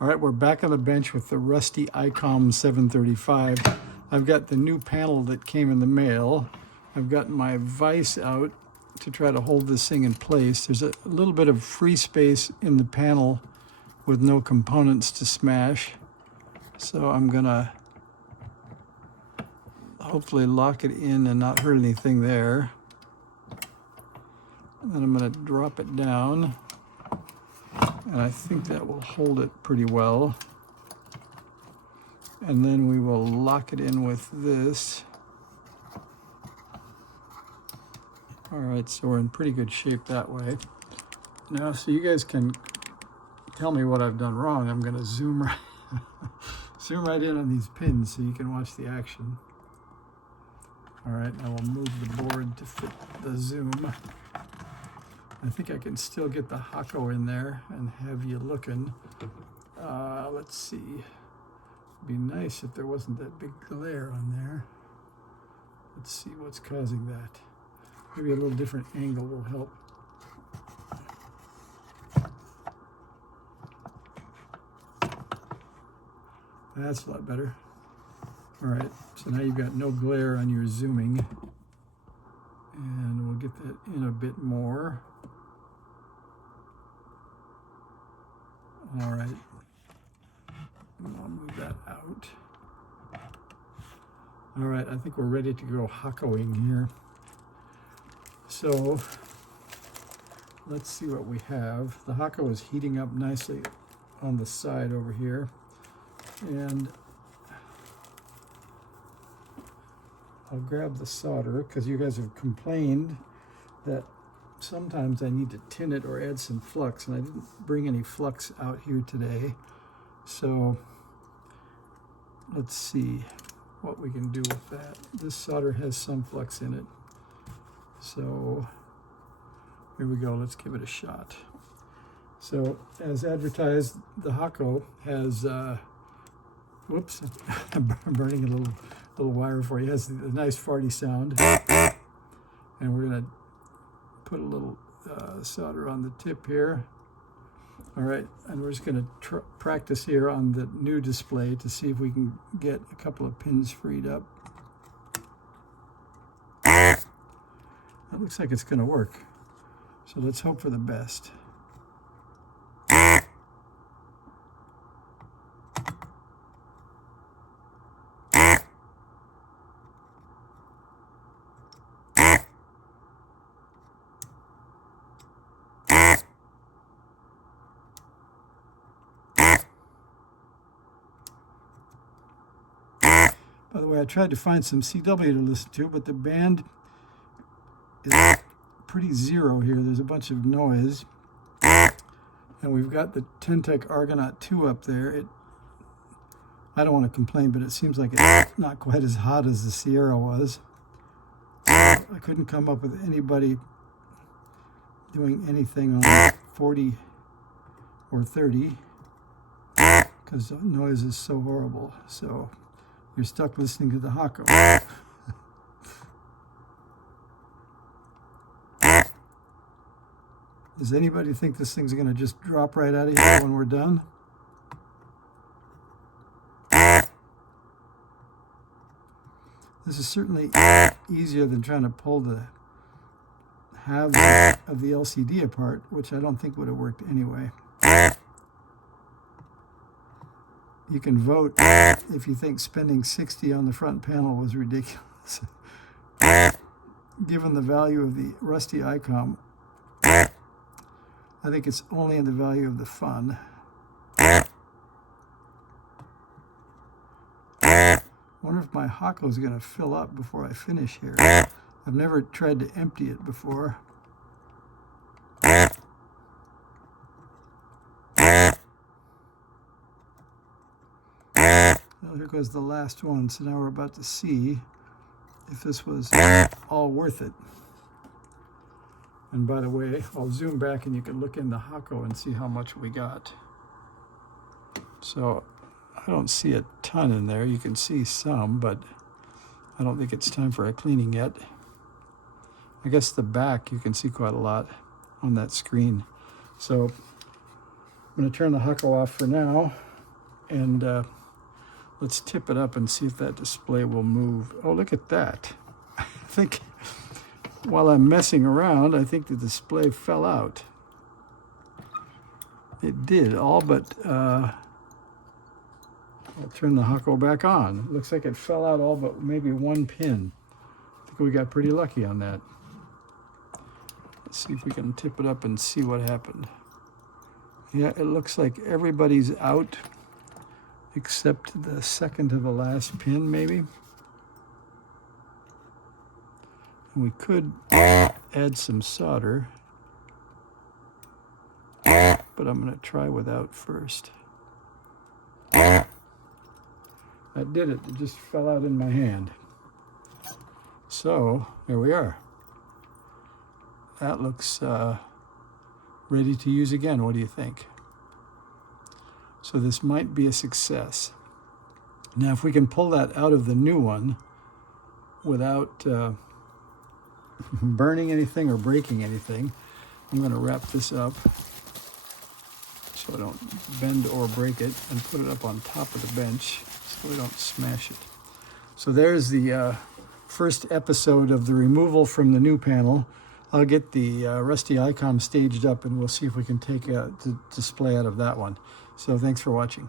All right, we're back on the bench with the rusty ICOM 735. I've got the new panel that came in the mail. I've got my vise out to try to hold this thing in place. There's a little bit of free space in the panel with no components to smash. So I'm gonna hopefully lock it in and not hurt anything there. And then I'm gonna drop it down. And I think that will hold it pretty well. And then we will lock it in with this. All right, so we're in pretty good shape that way. Now, so you guys can tell me what I've done wrong. I'm gonna zoom right in on these pins so you can watch the action. All right, now we'll move the board to fit the zoom. I think I can still get the Hakko in there and have you looking. Let's see. It'd be nice if there wasn't that big glare on there. Let's see what's causing that. Maybe a little different angle will help. That's a lot better. All right, so now you've got no glare on your zooming. And we'll get that in a bit more. All right, I'll move that out. All right, I think we're ready to go Hakkoing here. So let's see what we have. The Hakko is heating up nicely on the side over here. And I'll grab the solder because you guys have complained that sometimes I need to tin it or add some flux, and I didn't bring any flux out here today. So let's see what we can do with that. This solder has some flux in it. So here we go, let's give it a shot. So as advertised, the Hakko has, whoops, I'm burning a little wire for you. It has a nice farty sound. And we're gonna put a little solder on the tip here. All right, and we're just gonna practice here on the new display to see if we can get a couple of pins freed up. That looks like it's gonna work. So let's hope for the best. By the way, I tried to find some CW to listen to, but the band is pretty zero here. There's a bunch of noise. And we've got the Ten-Tech Argonaut 2 up there. I don't want to complain, but it seems like it's not quite as hot as the Sierra was. I couldn't come up with anybody doing anything on 40 or 30 because the noise is so horrible. So you're stuck listening to the Hakko. Does anybody think this thing's going to just drop right out of here when we're done? This is certainly easier than trying to pull the halves of the LCD apart, which I don't think would have worked anyway. You can vote if you think spending $60 on the front panel was ridiculous. Given the value of the rusty ICOM, I think it's only in the value of the fun. I wonder if my Hakko is going to fill up before I finish here. I've never tried to empty it before. Well, here goes the last one. So now we're about to see if this was all worth it. And by the way, I'll zoom back and you can look in the Hakko and see how much we got. So I don't see a ton in there. You can see some, but I don't think it's time for a cleaning yet. I guess the back, you can see quite a lot on that screen. So I'm going to turn the Hakko off for now. And let's tip it up and see if that display will move. Oh, look at that. I think while I'm messing around, I think the display fell out. It did, all but, I'll turn the Hakko back on. Looks like it fell out all but maybe one pin. I think we got pretty lucky on that. Let's see if we can tip it up and see what happened. Yeah, it looks like everybody's out except the second to the last pin, maybe. And we could add some solder, but I'm going to try without first. That did it. It just fell out in my hand. So, there we are. That looks ready to use again. What do you think? So this might be a success. Now, if we can pull that out of the new one without burning anything or breaking anything, I'm going to wrap this up so I don't bend or break it, and put it up on top of the bench so we don't smash it. So there's the first episode of the removal from the new panel. I'll get the rusty ICOM staged up, and we'll see if we can take the display out of that one. So thanks for watching.